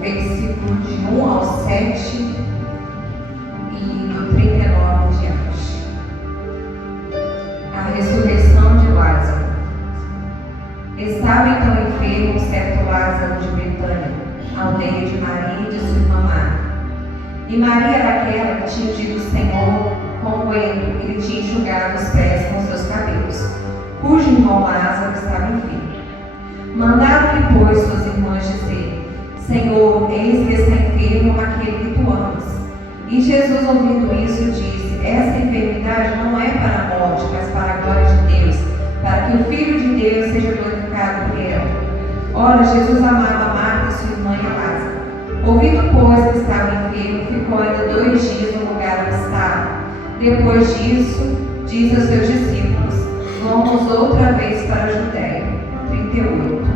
versículo de 1 ao 7 e do 39 em diante. A ressurreição de Lázaro. Estava então enfermo certo Lázaro de Betânia, aldeia de Maria e de sua irmã Marta. E Maria era aquela que tinha dito ao Senhor com o óleo e lhe tinha enxugado os pés com seus cabelos, cujo irmão Lázaro estava enfermo. Mandaram-lhe, pois, suas irmãs dizer: Senhor, eis que está enfermo aquele que tu amas. E Jesus, ouvindo isso, disse: Essa enfermidade não é para a morte, mas para a glória de Deus, para que o Filho de Deus seja glorificado por ela. Ora, Jesus amava Marta, sua irmã e Lázaro. Ouvindo, pois, que estava enfermo, ficou ainda 2 dias no lugar onde estava. Depois disso, disse aos seus discípulos: Vamos outra vez para a Judéia. 38.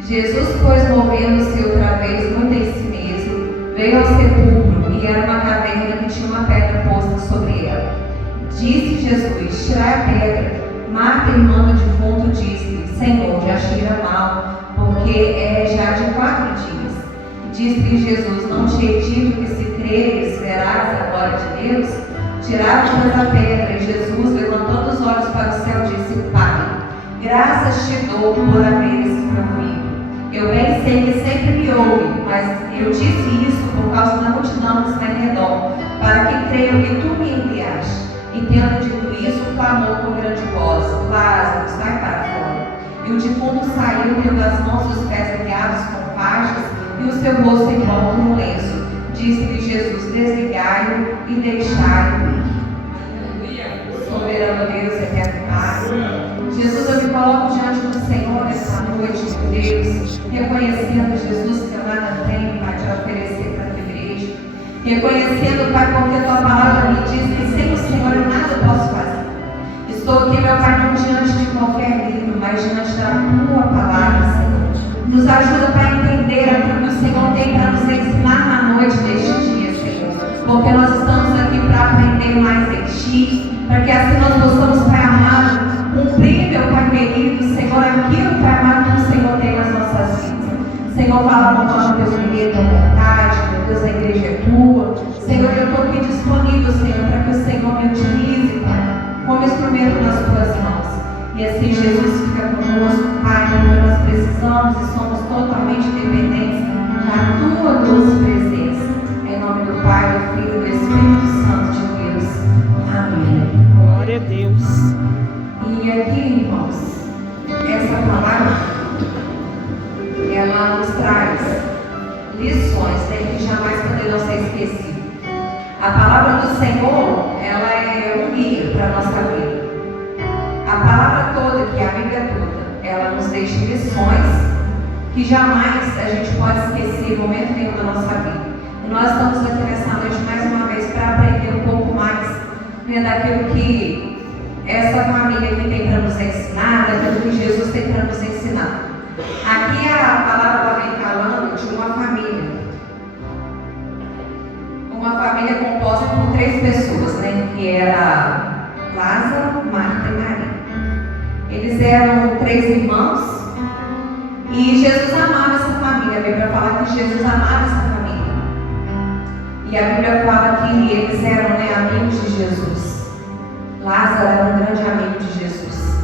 Jesus, pois, movendo-se outra vez muito em si mesmo, veio ao sepulcro, e era uma caverna que tinha uma pedra posta sobre ela. Disse Jesus: Tirai a pedra. Marta, irmã do defunto, disse: Senhor, já cheira mal, porque é já de 4 dias. Disse-lhe Jesus: Não te hei dito que se creres, verás a glória de Deus? Tiraram, pois, a pedra, e Jesus, levantando os olhos para o céu, disse: Pai, graças te dou por haveres me ouvido. Eu bem sei que sempre me ouve, mas eu disse isso por causa da multidão que está em redor, para que creiam que tu me enviaste. E tendo dito isso, clamou com grande voz: Lázaro, sai para fora. E o defunto saiu, tendo as mãos e os pés ligados com faixas, e o seu rosto envolto num lenço. Disse-lhe Jesus: Desligai-o e deixai-o ir. Soberano Deus, eterno Pai, Jesus, eu me coloco diante do Senhor esta noite, meu Deus, reconhecendo, Jesus, que eu nada tenho, Pai, te oferecer para a tua igreja, reconhecendo, Pai, porque a tua palavra me diz que sem o Senhor eu nada posso fazer. Estou aqui, meu Pai, não diante de qualquer livro, mas diante da tua palavra, Senhor. Nos ajuda, Pai, a entender aquilo que o Senhor tem para nos ensinar na noite deste dia, Senhor, porque nós estamos aqui para aprender mais em Ti, para que assim nós possamos, Pai amado, cumprir, meu Pai querido, Senhor, aquilo, Pai amado, que o Senhor tem nas nossas vidas. Senhor, fala conforme Deus me dê tua vontade, meu Deus, a igreja é tua. Senhor, eu estou aqui disponível, Senhor, para que o Senhor me utilize, Pai, como instrumento nas tuas mãos. E assim, Jesus, fica conosco, Pai, porque nós precisamos e somos totalmente dependentes da tua doce presença. Em nome do Pai, do Filho e do Espírito Santo de Deus. Amém. Glória a Deus. E aqui, irmãos, essa palavra, ela nos traz lições, né, que jamais poderão ser esquecidas. A palavra do Senhor, ela é um guia para a nossa vida. A palavra toda, que é a Bíblia toda, ela nos deixa lições que jamais a gente pode esquecer em momento nenhum da nossa vida. E nós estamos aqui nessa noite mais uma vez para aprender um pouco mais, né, daquilo que essa família aqui tem para nos ensinar, daquilo que Jesus tem para nos ensinar. Aqui a palavra vem falando de uma família. Uma família composta por 3 pessoas, né? Que era Lázaro, Marta e Maria. Eles eram 3 irmãos e Jesus amava essa família. A Bíblia fala que Jesus amava essa família. E a Bíblia fala que eles eram, né, amigos de Jesus. Lázaro era um grande amigo de Jesus.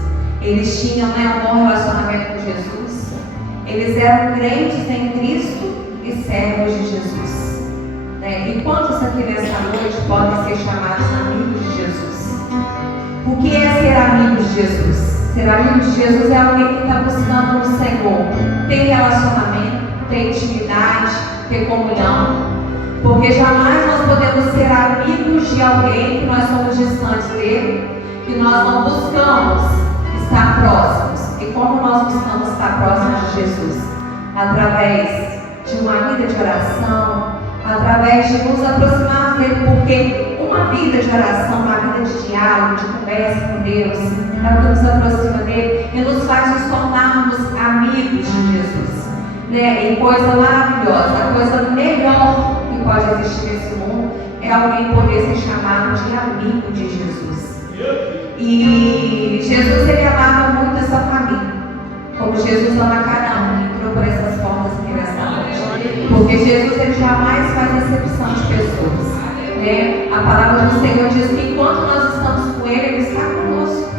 Eles tinham, né, um bom relacionamento com Jesus. Eles eram crentes em Cristo e servos de Jesus. E quantos aqui nessa noite podem ser chamados amigos de Jesus? O que é ser amigo de Jesus? Ser amigo de Jesus é alguém que está buscando no Senhor ter relacionamento, ter intimidade, ter comunhão. Porque jamais nós podemos ser amigos de alguém que nós somos distantes dele, que nós não buscamos estar próximos. E como nós buscamos estar próximos de Jesus? Através de uma vida de oração, através de nos aproximarmos dele, porque uma vida de oração, uma vida de diálogo, de conversa com Deus, é o que nos aproxima dele e nos faz nos tornarmos amigos de Jesus, né? E coisa maravilhosa, a coisa melhor que pode existir nesse mundo é alguém poder ser chamado de amigo de Jesus. E Jesus, ele amava muito essa família, como Jesus ama cada um, Né? A palavra do Senhor diz que enquanto nós estamos com Ele, Ele está conosco.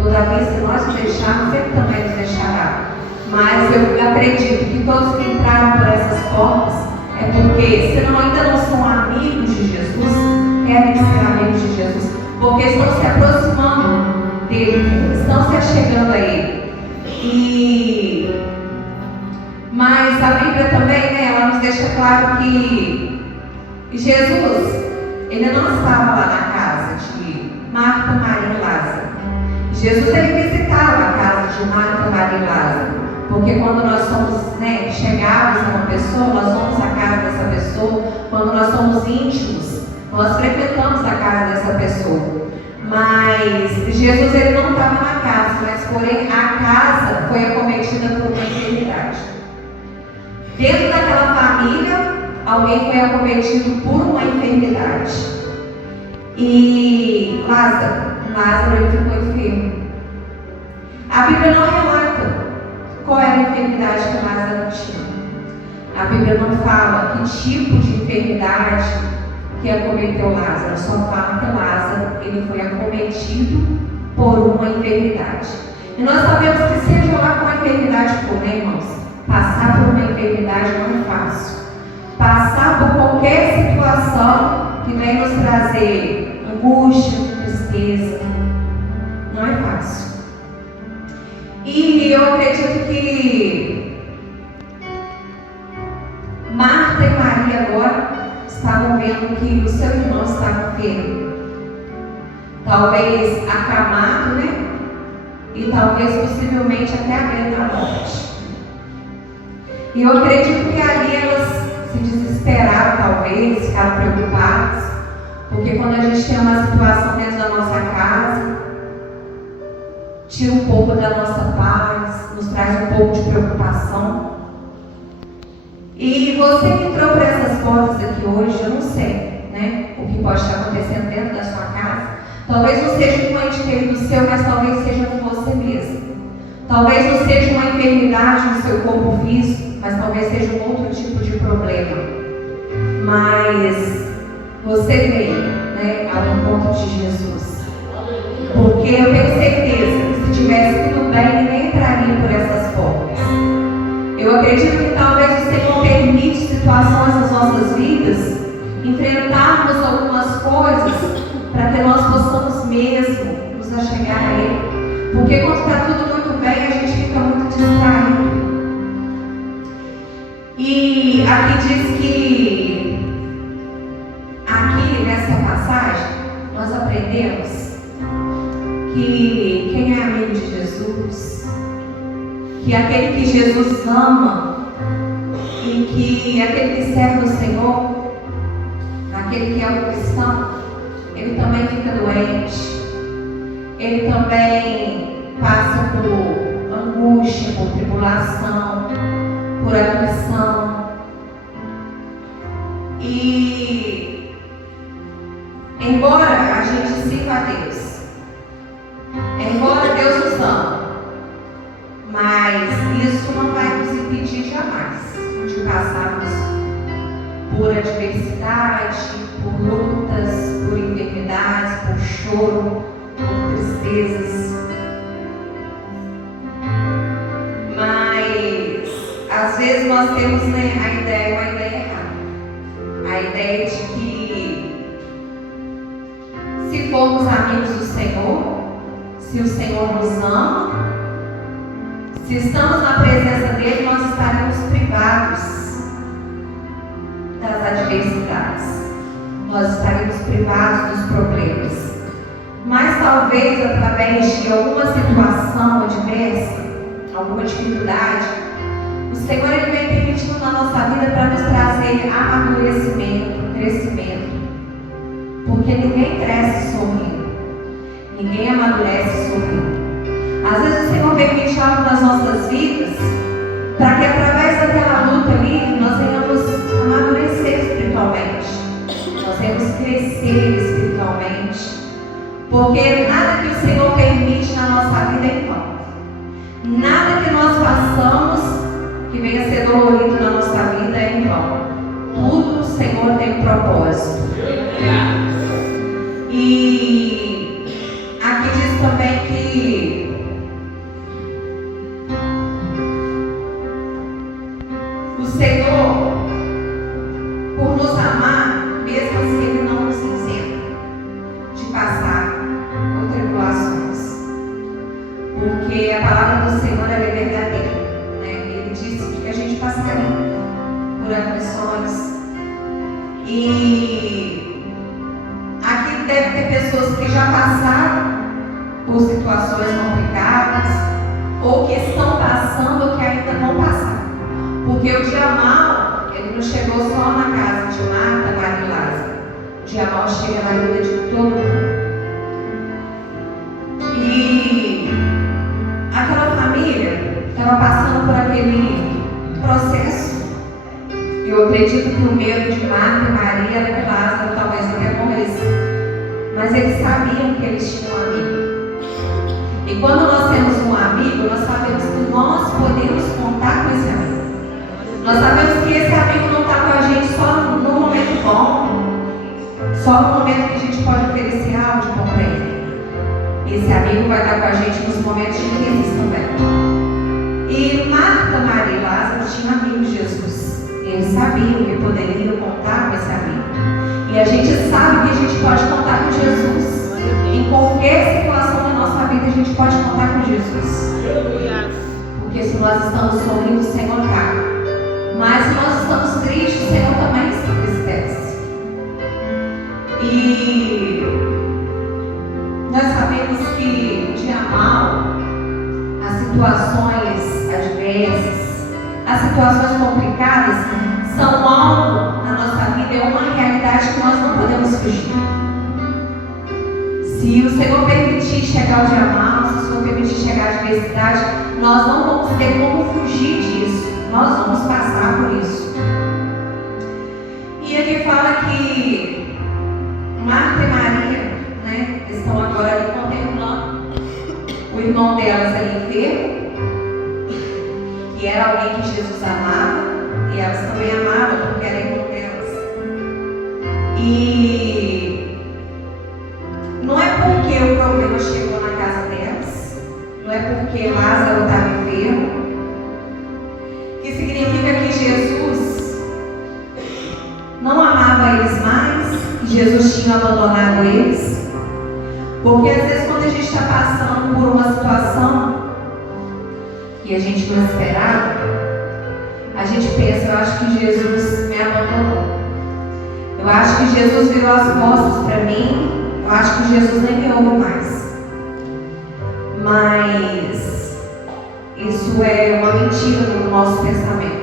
Todavia, se nós o deixarmos, Ele também nos deixará. Mas eu acredito que todos que entraram por essas portas é porque, se ainda não são amigos de Jesus, querem ser amigos de Jesus, porque estão se aproximando dele, estão se achegando a ele. Mas a Bíblia também, né, ela nos deixa claro que Jesus, ele não estava lá na casa de Marta, Maria e Lázaro. Jesus, ele visitava a casa de Marta, Maria e Lázaro, porque quando nós somos, né, chegados a uma pessoa, nós vamos à casa dessa pessoa. Quando nós somos íntimos, nós frequentamos a casa dessa pessoa. Mas Jesus, ele não estava na casa, mas porém a casa foi acometida por uma enfermidade. Dentro daquela família, alguém foi acometido por uma enfermidade. E Lázaro ele ficou enfermo. A Bíblia não relata qual era a enfermidade que Lázaro tinha. A Bíblia não fala que tipo de enfermidade que acometeu Lázaro. Só fala que Lázaro ele foi acometido por uma enfermidade. E nós sabemos que seja lá com a enfermidade for, né, irmãos? Passar por uma enfermidade não é fácil. Passar por qualquer situação que venha nos trazer angústia, tristeza, não é fácil. E eu acredito que Marta e Maria agora estavam vendo que o seu irmão estava enfermo. Talvez acamado, né? E talvez possivelmente até à beira da morte. E eu acredito que ali elas se desesperaram, talvez, ficaram preocupadas, porque quando a gente tem uma situação dentro da nossa casa, tira um pouco da nossa paz, nos traz um pouco de preocupação. E você que entrou por essas portas aqui hoje, eu não sei, né, o que pode estar acontecendo dentro da sua casa. Talvez não seja um ente querido seu, mas talvez seja com você mesmo. Talvez não seja uma enfermidade no seu corpo físico, mas talvez seja um outro tipo de problema. Mas você veio, né, ao encontro de Jesus. Porque eu tenho certeza que se tivesse tudo bem, ninguém entraria por essas portas. Eu acredito que talvez o Senhor permite situações nas nossas vidas, enfrentarmos algumas coisas, para que nós possamos mesmo nos achegar a Ele. Porque quando está tudo muito bem, a gente fica muito distraído. E aqui diz que, aqui nessa passagem, nós aprendemos que quem é amigo de Jesus, que aquele que Jesus ama, e que aquele que serve o Senhor, aquele que é um cristão, ele também fica doente, ele também passa por angústia, por tribulação, por aflição. E embora a gente sirva a Deus, embora Deus nos ama, mas isso não vai nos impedir jamais de passarmos por adversidade, por lutas, por enfermidades, por choro, por tristezas. Mas às vezes nós temos, né, uma ideia errada. A ideia de que se formos amigos do Senhor, se o Senhor nos ama, se estamos na presença dele, nós estaremos privados das adversidades. Nós estaremos privados dos problemas. Mas talvez através de alguma situação adversa, alguma dificuldade, o Senhor ele vem permitindo na nossa vida para nos trazer amadurecimento, crescimento. Porque ninguém cresce sorrindo. Ninguém amadurece sorrindo. Às vezes o Senhor permite algo nas nossas vidas para que através daquela luta ali nós venhamos amadurecer espiritualmente. Nós venhamos crescer espiritualmente. Porque nada que o Senhor permite na nossa vida é em vão. Nada que nós façamos que venha ser dolorido na nossa vida é em vão. Tudo o Senhor tem um propósito. E aqui diz também que o Senhor, por nos amar, mesmo assim Ele não nos isenta de passar por tribulações, porque a palavra do Senhor ela é verdadeira, né? Ele disse que a gente passaria por aflições. E aqui deve ter pessoas que já passaram por situações complicadas, ou que estão passando, ou que ainda vão passar. Porque o dia mau, ele não chegou só na casa de Marta, Maria e Lázaro. O dia mau chega na vida de todo mundo. E aquela família estava passando por aquele processo. Eu acredito que o medo de Marta e Maria era que Lázaro talvez até morresse. Mas eles sabiam que eles tinham um amigo. E quando nós temos um amigo, nós sabemos que nós podemos contar com esse amigo. Nós sabemos que esse amigo não está com a gente só no momento bom, só no momento que a gente pode oferecer algo de bom para ele. Esse amigo vai estar com a gente nos momentos difíceis também. E Marta, Maria e Lázaro tinham amigos de Jesus. Eles sabiam que poderiam contar com esse amigo. E a gente sabe que a gente pode contar com Jesus. Em qualquer situação da nossa vida, a gente pode contar com Jesus. Porque se nós estamos sorrindo, o Senhor está. Mas se nós estamos tristes, o Senhor também se entristece. E nós sabemos que o dia mau, as situações adversas, as situações complicadas são algo na nossa vida, é uma realidade que nós não podemos fugir. Se o Senhor permitir chegar o dia mau, se o Senhor permitir chegar a adversidade, nós não vamos ter como fugir disso. Nós vamos passar por isso. E aqui fala que Marta e Maria, né, estão agora ali contemplando o irmão delas ali enfermo, que era alguém que Jesus amava, e elas também amavam porque era irmão delas. E não é porque o problema chegou na casa delas, não é porque Lázaro estava enfermo, que significa que Jesus não amava eles mais, que Jesus tinha abandonado eles. Porque às vezes quando a gente está passando por uma situação que a gente não esperava, a gente pensa, eu acho que Jesus me abandonou. Eu acho que Jesus virou as costas para mim. Eu acho que Jesus nem me ouve mais. Mas isso é uma mentira no nosso pensamento.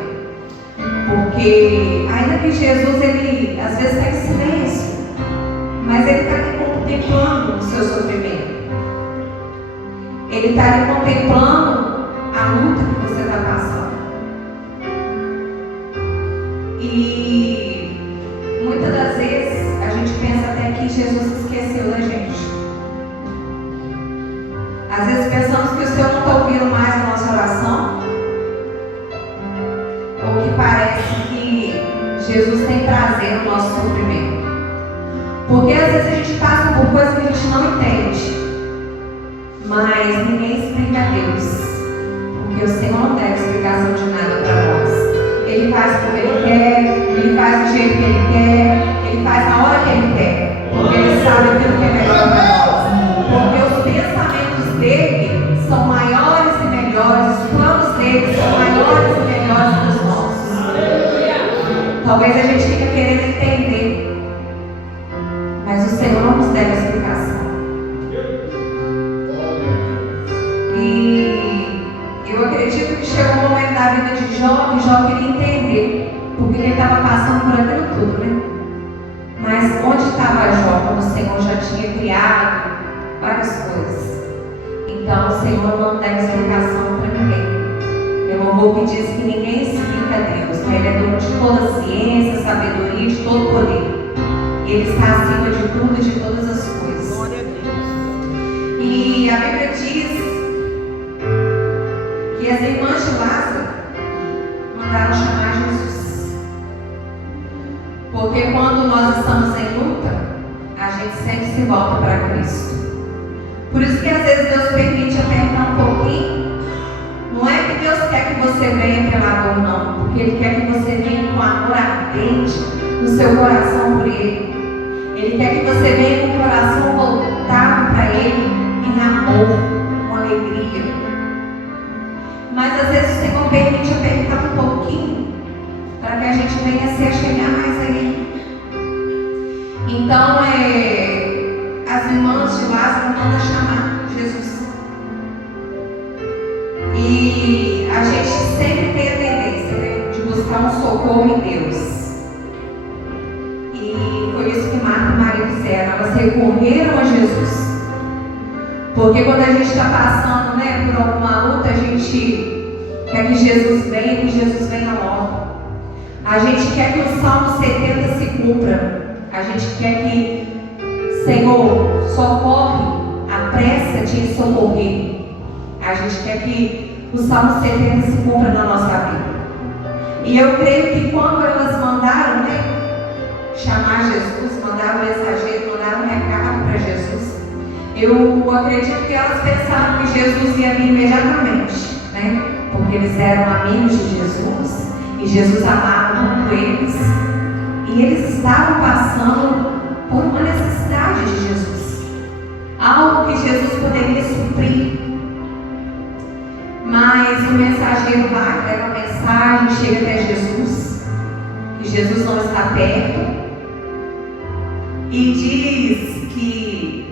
Porque ainda que Jesus, ele às vezes está em silêncio, mas ele está ali contemplando o seu sofrimento. Ele está ali contemplando a luta que você está passando. E muitas das vezes a gente pensa até que Jesus esqueceu da gente. Às vezes pensamos que o Senhor não está ouvindo mais a nossa oração, ou que parece que Jesus tem prazer no nosso sofrimento. Porque às vezes a gente passa por coisas que a gente não entende, mas ninguém explica a Deus, porque o Senhor não deve explicação de nada para nós. Ele faz como Ele quer, Ele faz do jeito que Ele quer, Ele faz na hora que Ele quer, porque Ele sabe aquilo que é melhor para nós. Porque os pensamentos dele são maiores e melhores, os planos dele são maiores e melhores que os nossos. Talvez a gente fique querendo entender, mas o Senhor não nos deve explicação. E eu acredito que chegou um momento da vida de Jó, que Jó queria entender porque ele estava passando por aquilo tudo, né? Mas onde estava Jó quando o Senhor já tinha criado várias coisas? Então o Senhor não deve explicação para ninguém. Tem um louvor que diz que ninguém explica a Deus, né? Ele é dono de toda a ciência, sabedoria, de todo poder. E Ele está acima de tudo e de todas as coisas. Glória a Deus. E a Bíblia diz que as irmãs de Lázaro mandaram chamar Jesus. Porque quando nós estamos em luta, a gente sempre se volta para Cristo. Por isso que às vezes Deus permite apertar um pouquinho. Não é que Deus quer que você venha pela dor, não. Porque Ele quer que você venha com amor ardente no seu coração por Ele. Ele quer que você venha com o coração voltado para Ele em amor, com alegria. Mas às vezes o Senhor permite apertar um pouquinho para que a gente venha se achegar mais a Ele. Então, as irmãs de Lázaro mandam chamar Jesus. E a gente sempre tem a tendência, né, de buscar um socorro em Deus. E foi isso que Marta e Maria fizeram. Elas recorreram a Jesus. Porque quando a gente está passando, né, por alguma luta, a gente quer que Jesus venha, que Jesus venha logo. A gente quer que o Salmo 70 se cumpra. A gente quer que, Senhor, socorre, apressa-te em socorrer. A gente quer que o Salmo 70 se cumpra na nossa vida. E eu creio que quando elas mandaram, né, chamar Jesus, mandaram o mensageiro, mandaram um recado para Jesus, eu acredito que elas pensaram que Jesus ia vir imediatamente, né? Porque eles eram amigos de Jesus e Jesus amava muito eles. E eles estavam passando por uma necessidade de Jesus, algo que Jesus poderia suprir. Mas o mensageiro vai, leva a mensagem, chega até Jesus, que Jesus não está perto, e diz que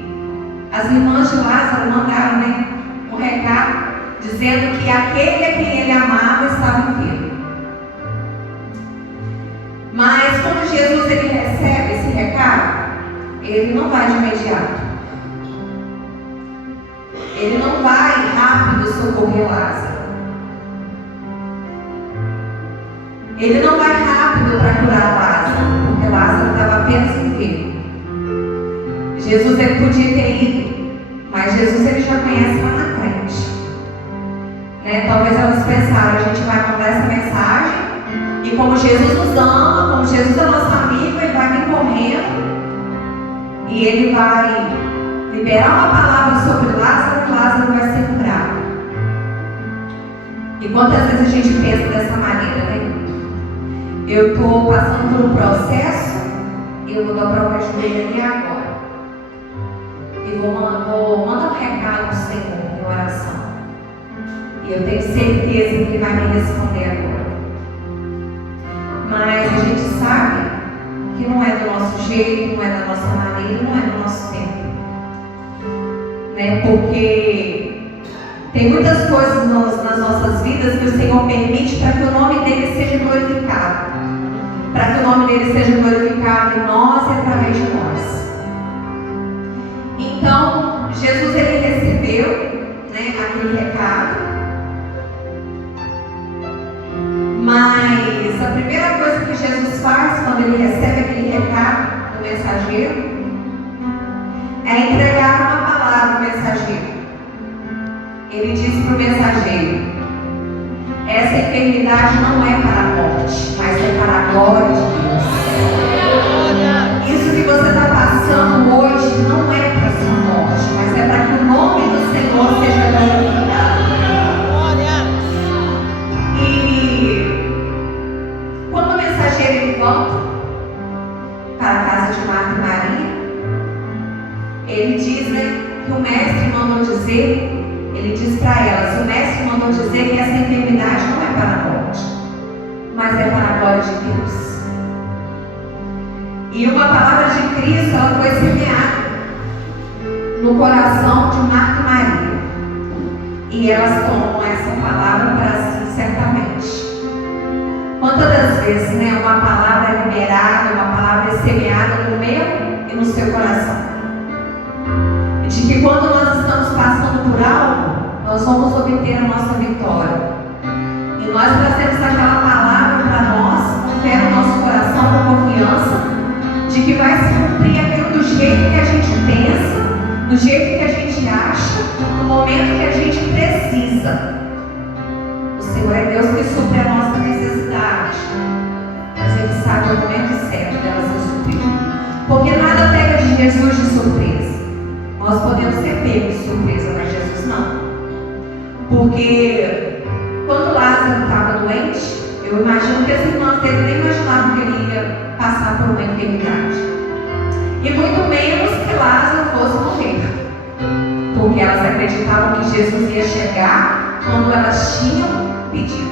as irmãs de Lázaro mandaram, né, um recado dizendo que aquele a quem ele amava estava enfermo. Mas quando Jesus ele recebe esse recado, ele não vai de imediato. Ele não vai rápido socorrer Lázaro. Ele não vai rápido para curar Lázaro, porque Lázaro estava apenas enfermo. Jesus ele podia ter ido, mas Jesus ele já conhece lá na frente. Né? Talvez elas pensaram, a gente vai mandar essa mensagem. E como Jesus nos ama, como Jesus é nosso amigo, Ele vai vir correndo e Ele vai liberar uma palavra sobre Lázaro e Lázaro vai ser curado. E quantas vezes a gente pensa dessa maneira, né? Eu estou passando por um processo e eu vou dobrar o meu joelho ali agora. E vou mandar um recado para o Senhor em oração. E eu tenho certeza que Ele vai me responder agora. Mas a gente sabe que não é do nosso jeito, não é da nossa maneira, não é do nosso tempo. Né? Porque tem muitas coisas nas nossas vidas que o Senhor permite para que o nome dEle seja glorificado. Para que o nome dEle seja glorificado em nós e através de nós. Então, Jesus ele recebeu, né, aquele recado. Mas a primeira coisa que Jesus faz quando ele recebe aquele recado do mensageiro é entregar uma palavra ao mensageiro. Ele disse para o mensageiro: essa enfermidade não é para a morte, mas é para a glória de Deus. Isso que você está passando hoje não é para a sua morte, mas é para que o nome do Senhor seja glorificado. Ele volta para a casa de Marta e Maria. Ele diz, né, que o mestre mandou dizer, ele diz para elas, o mestre mandou dizer que essa enfermidade não é para a morte, mas é para a glória de Deus. E uma palavra de Cristo, ela foi semeada no coração de Marta e Maria. E elas tomam essa palavra para si certamente. Quantas das vezes, né, uma palavra é liberada, uma palavra é semeada no meu e no seu coração? De que quando nós estamos passando por algo, nós vamos obter a nossa vitória. E nós trazemos aquela palavra para nós, com fé no nosso coração, com confiança, de que vai se cumprir aquilo do jeito que a gente pensa, do jeito que a gente acha, no momento que a gente precisa. O Senhor é Deus que supre a nossa necessidade, mas Ele sabe o momento certo delas Jesus de surpresa. Nós podemos ser pegos de surpresa, mas Jesus não. Porque quando Lázaro estava doente, eu imagino que as irmãs dele nem imaginavam que ele ia passar por uma enfermidade. E muito menos que Lázaro fosse morrer. Porque elas acreditavam que Jesus ia chegar quando elas tinham pedido,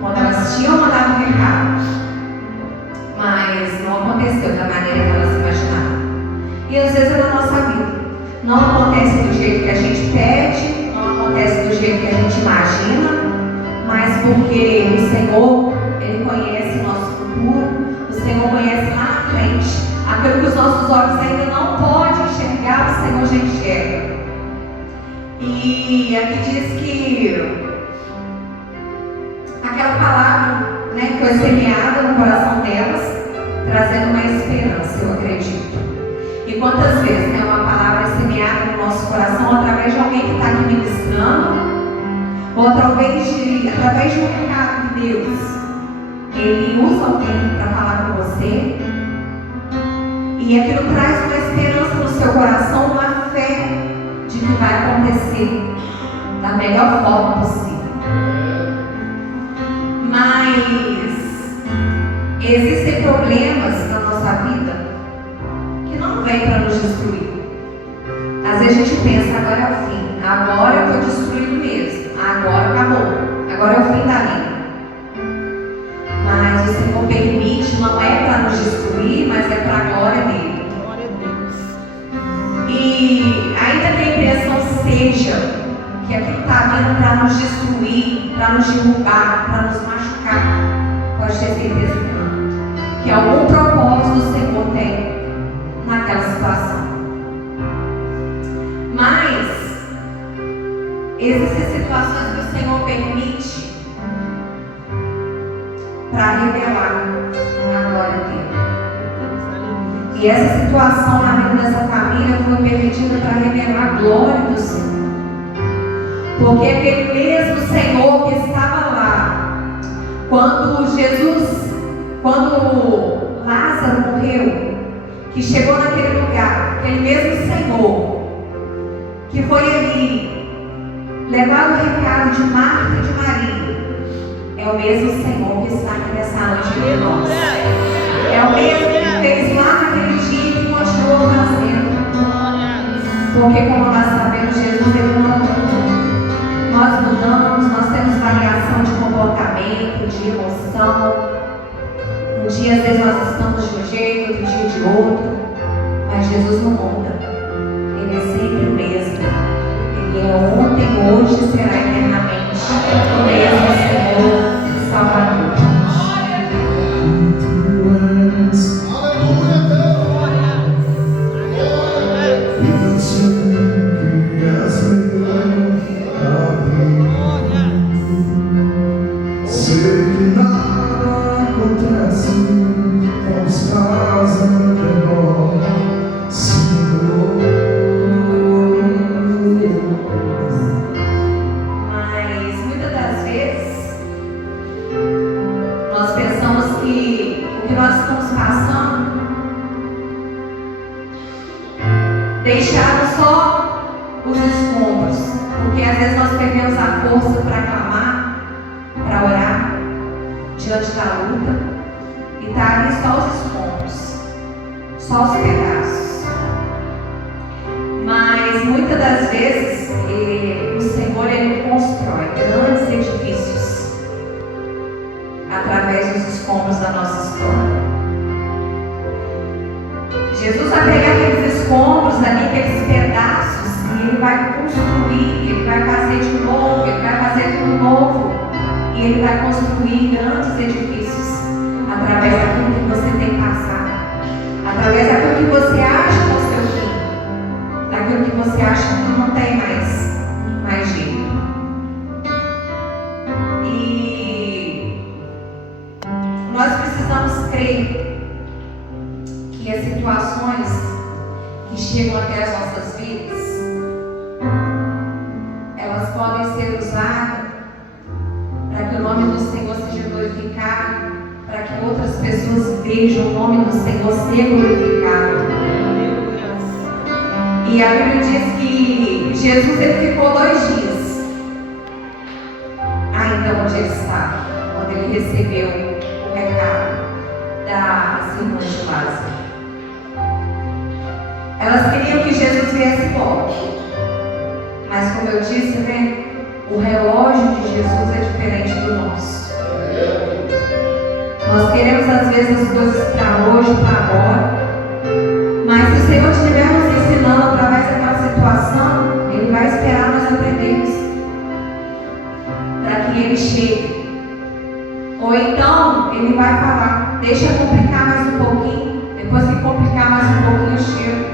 quando elas tinham mandado um recado. Mas não aconteceu da maneira que elas imaginavam. E às vezes é na nossa vida. Não acontece do jeito que a gente pede, não acontece do jeito que a gente imagina, mas porque o Senhor, Ele conhece o nosso futuro, o Senhor conhece lá na frente aquilo que os nossos olhos ainda não podem enxergar, o Senhor já enxerga. E aqui diz que aquela palavra, né, que foi semeada no coração delas, trazendo uma esperança, eu acredito. E quantas vezes, né, uma palavra é semeada no nosso coração através de alguém que está aqui ministrando, ou através de um recado de Deus. Ele usa alguém para falar com você, e aquilo traz uma esperança no seu coração, uma fé de que vai acontecer da melhor forma possível. Mas existem problemas na nossa vida que não vêm para nos destruir. Às vezes a gente pensa, agora é o fim, agora eu estou destruído mesmo, agora acabou, agora é o fim da vida. Mas o Senhor permite, não é para nos destruir, mas é para a glória dele. Glória a Deus. E ainda que a impressão seja que aquilo está vindo para nos destruir, para nos derrubar, para nos machucar, pode ter certeza que não. Que algum propósito o Senhor tem naquela situação. Mas existem situações que o Senhor permite para revelar a glória dele. E essa situação na vida dessa família foi permitida para revelar a glória do Senhor. Porque aquele mesmo Senhor que estava lá, quando Lázaro morreu, que chegou naquele lugar, aquele mesmo Senhor, que foi ali levar o recado de Marta e de Maria, é o mesmo Senhor que está aqui nessa noite entre nós. É o mesmo que fez lá naquele dia e que continuou fazendo. Porque, como nós sabemos, Jesus ele muda tudo. Nós mudamos, nós temos variação de comportamento, de emoção. Um dia, às vezes, nós estamos de um jeito, outro dia de outro. Mas Jesus não muda. Ele é sempre o mesmo. Ele é ontem, hoje e será eternamente o mesmo Senhor e Salvador. Deixaram só os escombros, porque às vezes nós perdemos a força para clamar, para orar diante da luta, e está ali só os escombros, só os pedaços. Mas muitas das vezes o Senhor ele constrói grandes edifícios através dos escombros da nossa história. Jesus vai pegar aqueles escombros ali, aqueles pedaços, e Ele vai construir, Ele vai fazer de novo, Ele vai fazer tudo novo. E Ele vai construir grandes edifícios através daquilo que você tem passado, através daquilo que você acha que é o seu fim, daquilo que você acha que não tem mais jeito. E nós precisamos crer que as situações que chegam até as nossas vidas, elas podem ser usadas para que o nome do Senhor seja glorificado, para que outras pessoas vejam o nome do Senhor ser glorificado. E a Bíblia diz que Jesus ele ficou 2 dias ainda onde ele estava, quando ele recebeu o recado das irmãs de Lázaro. Elas queriam que Jesus viesse logo, mas como eu disse, né, o relógio de Jesus é diferente do nosso. Nós queremos às vezes as coisas para hoje, para agora, mas se o Senhor estiver nos ensinando através daquela situação, Ele vai esperar nós aprendermos para que Ele chegue. Ou então Ele vai falar, deixa complicar mais um pouquinho, depois que complicar mais um pouquinho eu chego.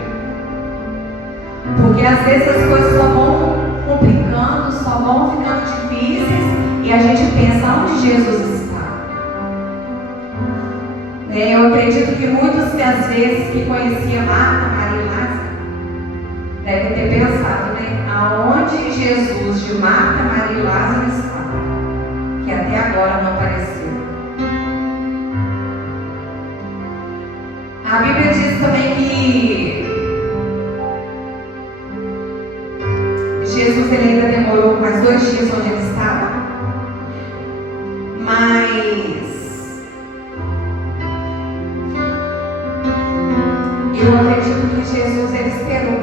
Porque às vezes as coisas só vão complicando, só vão ficando difíceis e a gente pensa onde Jesus está. Eu acredito que muitos que às vezes que conheciam Marta, Maria e Lázaro devem ter pensado, né? Aonde Jesus de Marta, Maria e Lázaro estava, que até agora não apareceu. A Bíblia diz também que Jesus ele ainda demorou mais 2 dias onde ele estava, mas eu acredito que Jesus ele esperou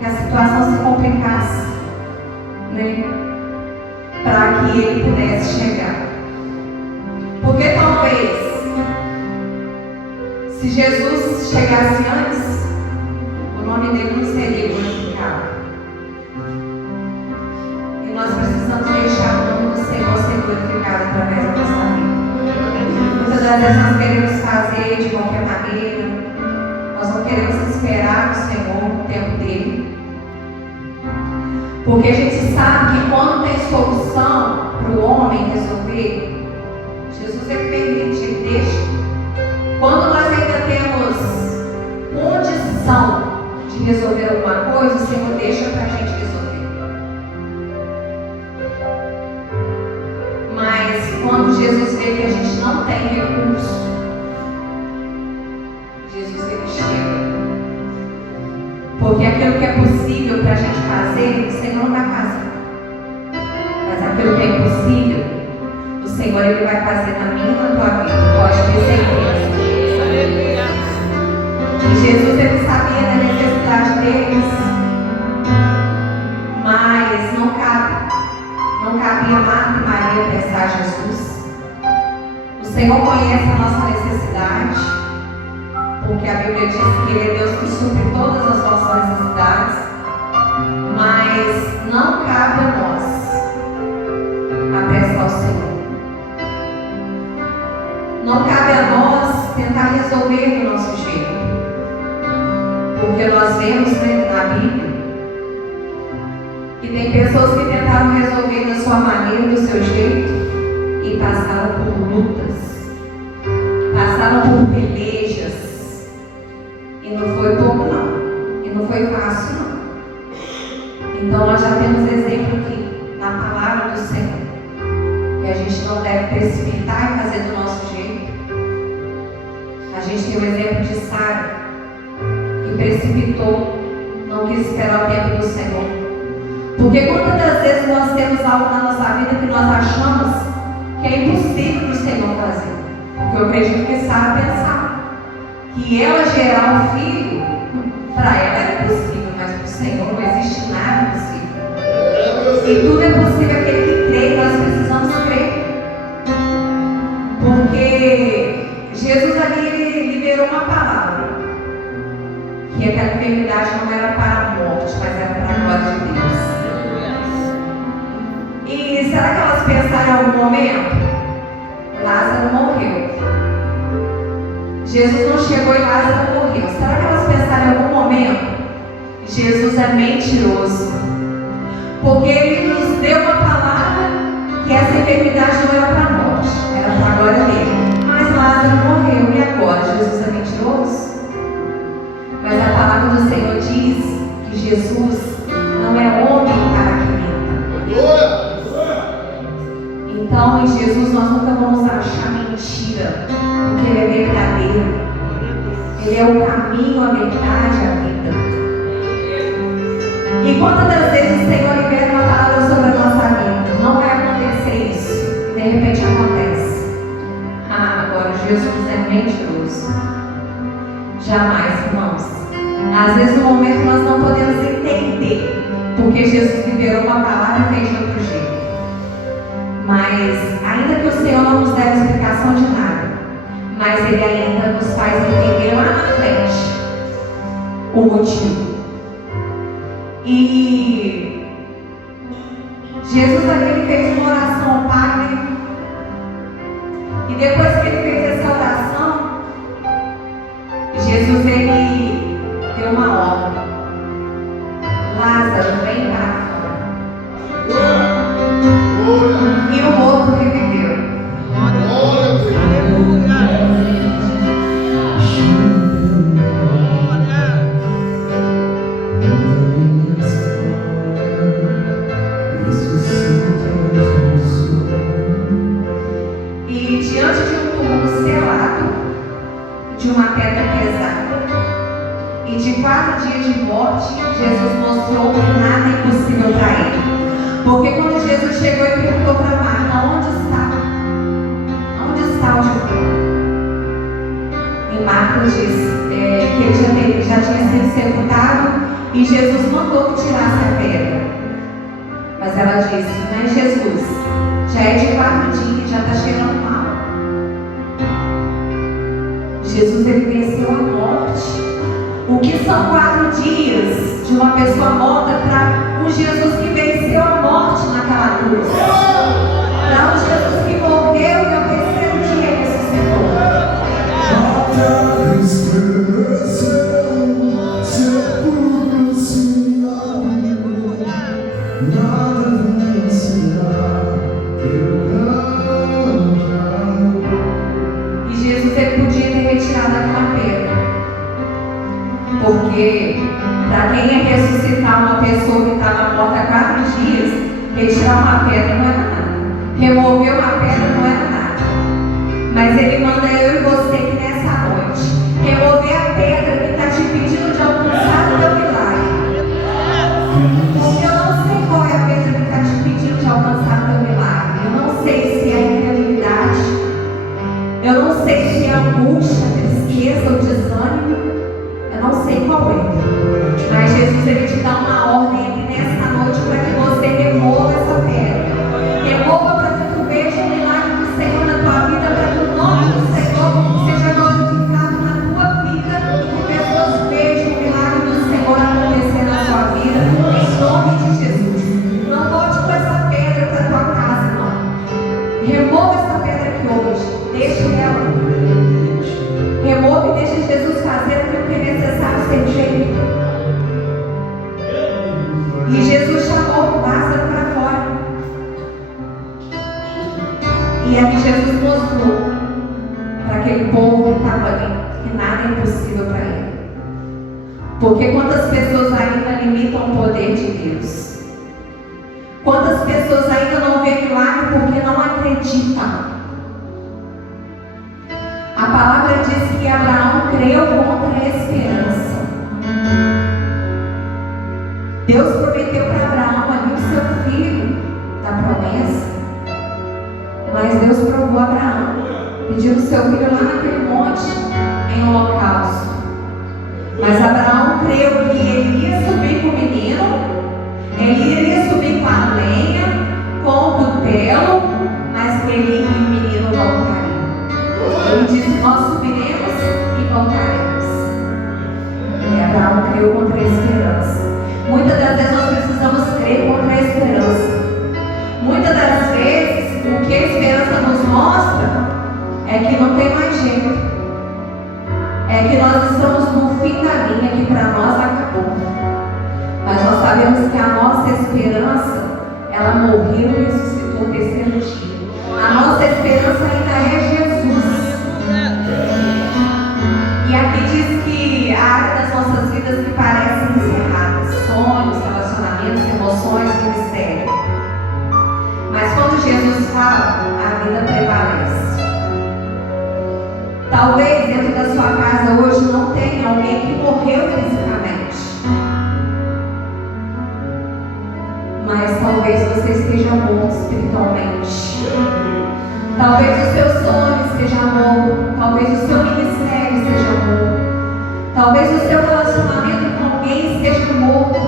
que a situação se complicasse, né, para que ele pudesse chegar. Porque talvez, se Jesus chegasse antes, o nome dele não seria glorificado. E nós precisamos deixar o nome do Senhor ser glorificado através da nossa vida. Muitas das vezes nós queremos fazer de qualquer maneira. Nós não queremos esperar no Senhor o tempo dele. Porque a gente sabe que quando tem solução para o homem resolver, Jesus ele permite, ele deixa. Quando nós ainda temos condição de resolver alguma coisa, o Senhor deixa para a gente resolver. Mas quando Jesus vê que a gente não tem recurso, porque aquilo que é possível para a gente fazer, o Senhor não vai fazer. Mas aquilo que é impossível, o Senhor ele vai fazer na minha e na tua vida. Pode ter certeza. E Jesus ele sabia da necessidade deles, mas não cabia Marta e Maria prestar a Jesus. O Senhor conhece a nossa necessidade. Porque a Bíblia diz que Ele é Deus que supre todas as nossas necessidades, mas não cabe a nós apressar o Senhor. Não cabe a nós tentar resolver do nosso jeito. Porque nós vemos, né, na Bíblia que tem pessoas que tentaram resolver da sua maneira, do seu jeito, e passaram por lutas, passaram por pelejas. E não foi pouco não, e não foi fácil não. Então nós já temos exemplo aqui na palavra do Senhor, que a gente não deve precipitar e fazer do nosso jeito. A gente tem o exemplo de Sara, que precipitou, não quis esperar o tempo do Senhor. Porque quantas das vezes nós temos algo na nossa vida que nós achamos que é impossível do Senhor fazer. Porque eu acredito que Sara pensava que ela gerar um filho, para ela é possível, mas para o Senhor não existe nada possível. E tudo é possível aquele que crê, nós precisamos crer. Porque Jesus ali ele liberou uma palavra, que aquela enfermidade não era para a morte, mas era para a glória de Deus. E será que elas pensaram em algum momento? Lázaro morreu. Jesus não chegou e Lázaro morreu. Será que elas pensaram em algum momento? Jesus é mentiroso. Porque Ele nos deu uma palavra que essa enfermidade não era para a morte, era para a glória dele. Mas Lázaro morreu. E agora? Jesus é mentiroso? Mas a palavra do Senhor diz que Jesus não é homem para que minta. Então, em Jesus nós nunca vamos achar mentira, porque Ele é verdadeiro. Ele é o caminho, a verdade, a vida. E quantas das vezes o Senhor libera uma palavra sobre a nossa vida? Não vai acontecer isso. De repente acontece. Agora Jesus é mentiroso. Jamais, irmãos. Às vezes no momento nós não podemos entender porque Jesus liberou uma palavra e fez de outro jeito. Mas ainda que o Senhor não nos dê explicação de nada, mas Ele ainda nos faz entender lá na frente o motivo. E Jesus ali ele fez uma oração ao Pai. E depois que ele fez essa oração, Jesus ele deu uma ordem: Lázaro, vem para fora. E o morto reviveu. E diante de um túmulo selado, de uma pedra pesada e de 4 dias de morte, Jesus mostrou que nada é impossível para ele. Porque quando Jesus chegou e perguntou para Marta: onde está? Onde está o judeu? E Marta disse que ele já tinha sido sepultado e Jesus mandou que tirasse a pedra. Mas ela disse: mas Jesus, já é de 4 dias, já está cheirando mal. Jesus ele venceu a morte. O que são 4 dias de uma pessoa morta para um Jesus que venceu a morte naquela cruz? Para um Jesus que morreu e ao 3º dia ressuscitou. E Jesus ele podia ter retirado aquela pedra. Porque para quem ia ressuscitar uma pessoa que estava morta há 4 dias, retirar uma pedra não era nada. Remover uma pedra não era nada. Mas Ele manda eu e você que nessa noite remover a pedra que está te impedindo de alcançar o teu milagre. Porque eu não sei qual é a pedra que está te impedindo de alcançar o teu milagre. Eu não sei se é a incredulidade. Eu não sei se é a angústia, a tristeza, o desânimo. Eu não sei qual é, mas Jesus ele te dá uma ordem aqui nessa noite para que você remova essa pedra. Remova para que tu veja o milagre do Senhor na tua vida, para que o nome do Senhor seja glorificado na tua vida e que pessoas vejam o milagre do Senhor acontecer na sua vida, em nome de Jesus. Não volte com essa pedra para tua casa, não. Remova essa pedra aqui hoje, deixa ela. Remove e deixa Jesus fazer o que é necessário ser feito. E Jesus chamou Lázaro para fora. E aqui Jesus mostrou para aquele povo que estava ali que nada é impossível para ele. Porque quantas pessoas ainda limitam o poder de Deus? Quantas pessoas ainda não veem milagre porque não acreditam? A palavra diz que Abraão creu contra a esperança. Deus prometeu para Abraão ali o seu filho da promessa. Mas Deus provou Abraão. Pediu o seu filho lá naquele monte em holocausto. Mas Abraão creu que ele ia subir com o menino, ele iria subir com a lenha, com o cutelo, mas que ele e o menino voltariam. Ele disse: nós subiremos e voltaremos. E Abraão creu contra a esperança. Muitas das vezes nós precisamos crer contra a esperança. Muitas das vezes o que a esperança nos mostra é que não tem mais jeito. É que nós estamos no fim da linha, que para nós acabou. Mas nós sabemos que a nossa esperança, ela morreu e ressuscitou no 3º dia. A nossa esperança ainda é Jesus. E aqui diz que a área das nossas vidas que parecem encerradas, sonhos, relacionamentos, emoções, ministério. Mas quando Jesus fala, a vida prevalece. Talvez dentro da sua casa hoje não tenha alguém que morreu fisicamente. talvez você esteja morto espiritualmente. Talvez o seu sonho esteja morto. Talvez o seu ministério esteja morto. Talvez o seu relacionamento com alguém esteja morto.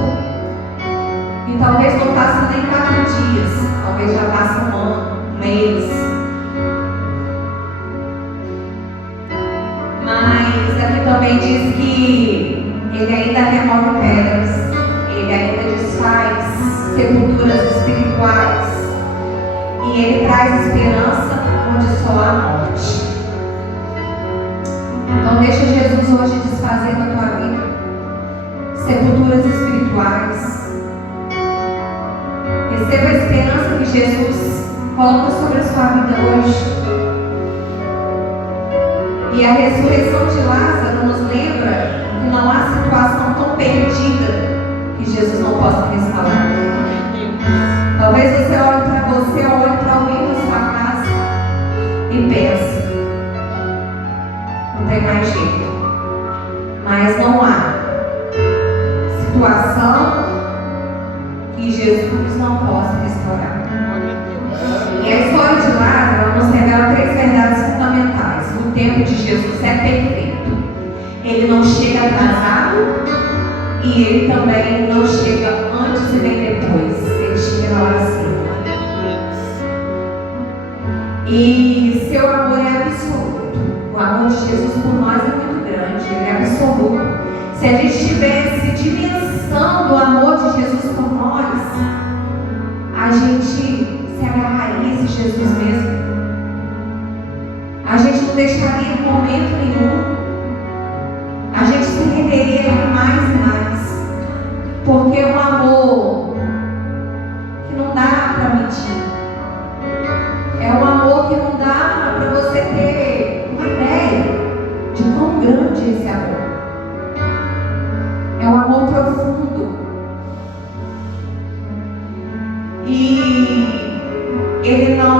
E talvez não passe nem 4 dias. Talvez já passe um ano, um mês. Mas aqui também diz que Ele ainda remove pedras. Ele ainda desfaz sepulturas espirituais. E Ele traz esperança onde só há morte. Então deixa Jesus hoje desfazer na tua vida sepulturas espirituais. Receba a esperança que Jesus coloca sobre a sua vida hoje. E a ressurreição de Lázaro nos lembra que não há situação tão perdida que Jesus não possa restaurar. Talvez você olhe para você, olhe para alguém na sua casa e pense: não tem mais jeito. Mas não há situação que Jesus não possa restaurar. E a história de Lázaro nos revela 3 verdades fundamentais. O tempo de Jesus é perfeito. Ele não chega atrasado e Ele também não chega antes e nem depois. Ele chega na hora certa. E seu amor é absoluto. O amor de Jesus por nós é muito grande. Ele é absoluto. Se a gente tivesse dimensão do amor de Jesus por nós, a gente se agarraria a esse Jesus mesmo. A gente não deixaria em momento nenhum. A gente se renderia mais e mais. Porque é um amor que não dá para medir. É um amor que não dá para você ter uma ideia de quão grande é esse amor. É um amor profundo. E Ele não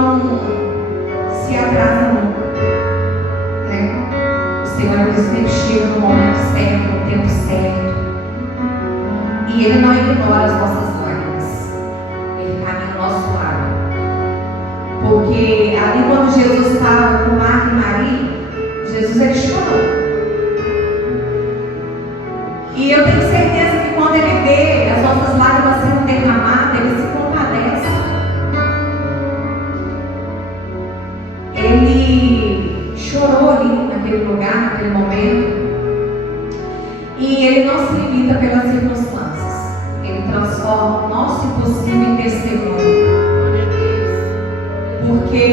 se atrasa nunca, né? O Senhor ele sempre chega no momento certo, no tempo certo. E Ele não ignora as nossas lágrimas. Ele caminha ao nosso lado. Porque ali quando Jesus estava com Marta e Maria, Jesus ele chorou. E eu tenho certeza que quando Ele vê as nossas lágrimas sendo derramadas, Ele se compadece. Ele chorou ali naquele lugar, naquele momento. E Ele não se limita pelas circunstâncias. Ele transforma o nosso impossível em testemunho. Porque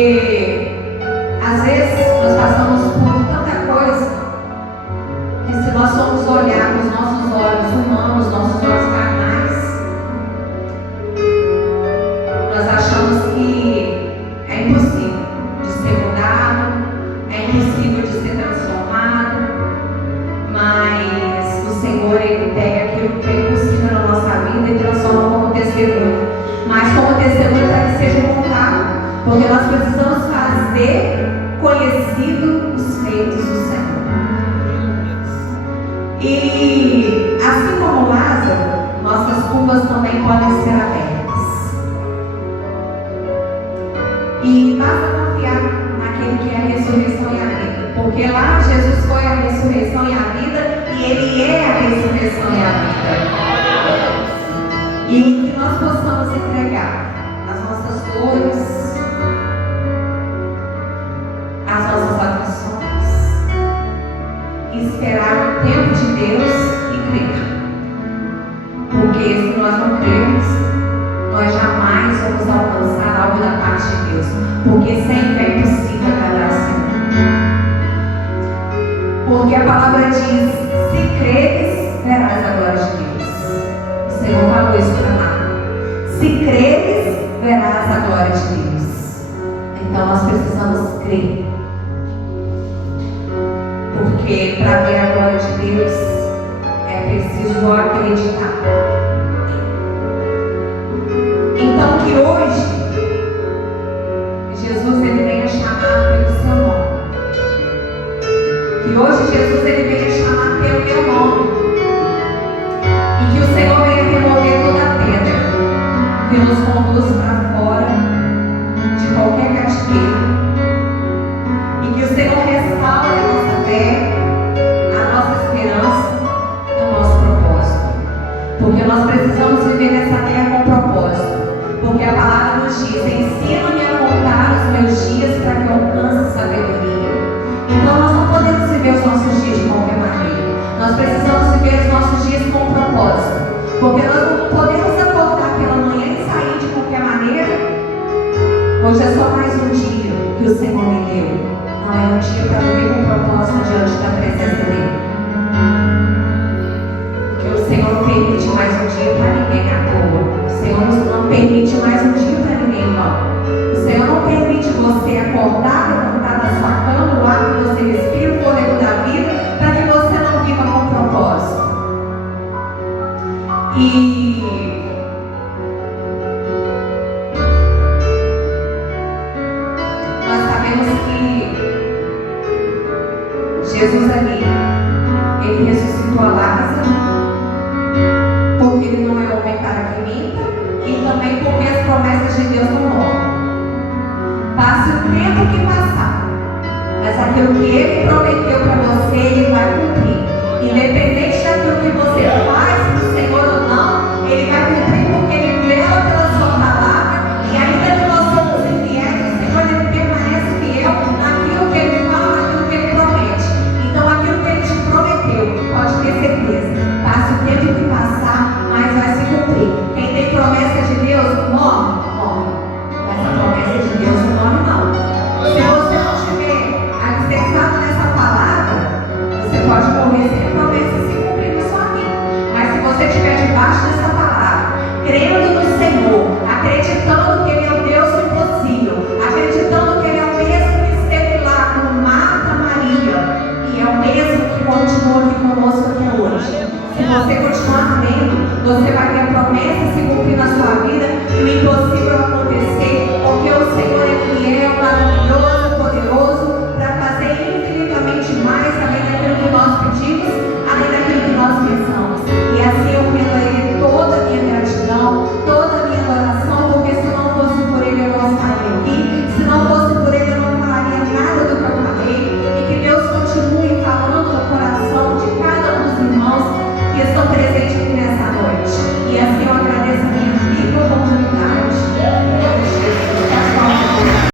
às vezes nós passamos por tanta coisa que se nós formos olhar com os nossos olhos humanos, nossos olhos carnais, nós achamos que é impossível de ser mudado, é impossível de ser transformado, mas o Senhor ele pega aquilo que é impossível na nossa vida e transforma como testemunho. Mas como testemunho para que seja contado, porque nós precisamos fazer conhecido os feitos do Senhor. E assim como Lázaro, nossas tumbas também podem ser abertas. E basta confiar naquele que é a ressurreição e a vida. Porque lá Jesus foi a ressurreição e a vida, e Ele é a ressurreição e a vida. E que nós possamos entregar as nossas dores, as nossas aflições, e esperar o tempo de Deus e crer. Porque se nós não crermos, nós jamais vamos alcançar algo da parte de Deus. Porque sempre é impossível agradar ao Senhor. Porque a palavra diz: se creres, verás a glória de Deus. O Senhor falou isso para nós. Se creres, verás a glória de Deus. Então nós precisamos crer. Porque para ver a glória de Deus é preciso acreditar. Então que hoje Jesus ele venha chamar pelo seu nome. Que hoje Jesus ele venha chamar pelo meu nome. E que o Senhor venha remover toda a pedra que nos conduz viver nessa terra com propósito. Porque a palavra nos diz: ensina-me a contar os meus dias para que eu alcance sabedoria. Então nós não podemos viver os nossos dias de qualquer maneira. Nós precisamos viver os nossos dias com propósito. Porque nós não podemos acordar pela manhã e sair de qualquer maneira. Hoje é só mais um dia que o Senhor me deu. Não, é um dia para viver com propósito diante da presença dEle. Porque o Senhor não permite mais um dia para ninguém à toa. O Senhor não permite mais um dia para ninguém mal. O Senhor não permite você acordar, levantar da sua cama, o ar que você respira, o fôlego da vida, para que você não viva com propósito. E nós sabemos que Jesus ali, ele ressuscitou a Lázaro, porque ele não é homem para que minta, e também porque as promessas de Deus não morrem. Passe o tempo que passar, mas aquilo que ele prometeu para você, ele vai cumprir. Independente daquilo que você faz para o Senhor ou não, ele vai cumprir, porque ele vela pela sua palavra. E ainda que nós somos infiéis, o Senhor ele permanece fiel naquilo que ele fala, naquilo que ele promete. Então aquilo que ele te prometeu, pode ter certeza, passe o tempo que passar, mas vai se cumprir. Quem tem promessa de Deus, morre. Mas a promessa de Deus não morre não. Se você não estiver alicerçado nessa palavra, você pode morrer sem a promessa se cumprir na sua vida. Mas se você estiver debaixo dessa palavra, crendo no Senhor, acreditando que Ele é o Deus do impossível, acreditando que Ele é o mesmo que esteve lá com Marta, Maria, e é o mesmo que continua aqui conosco até hoje. Se você continuar crendo, você vai ter a promessa se cumprir na sua vida, e o impossível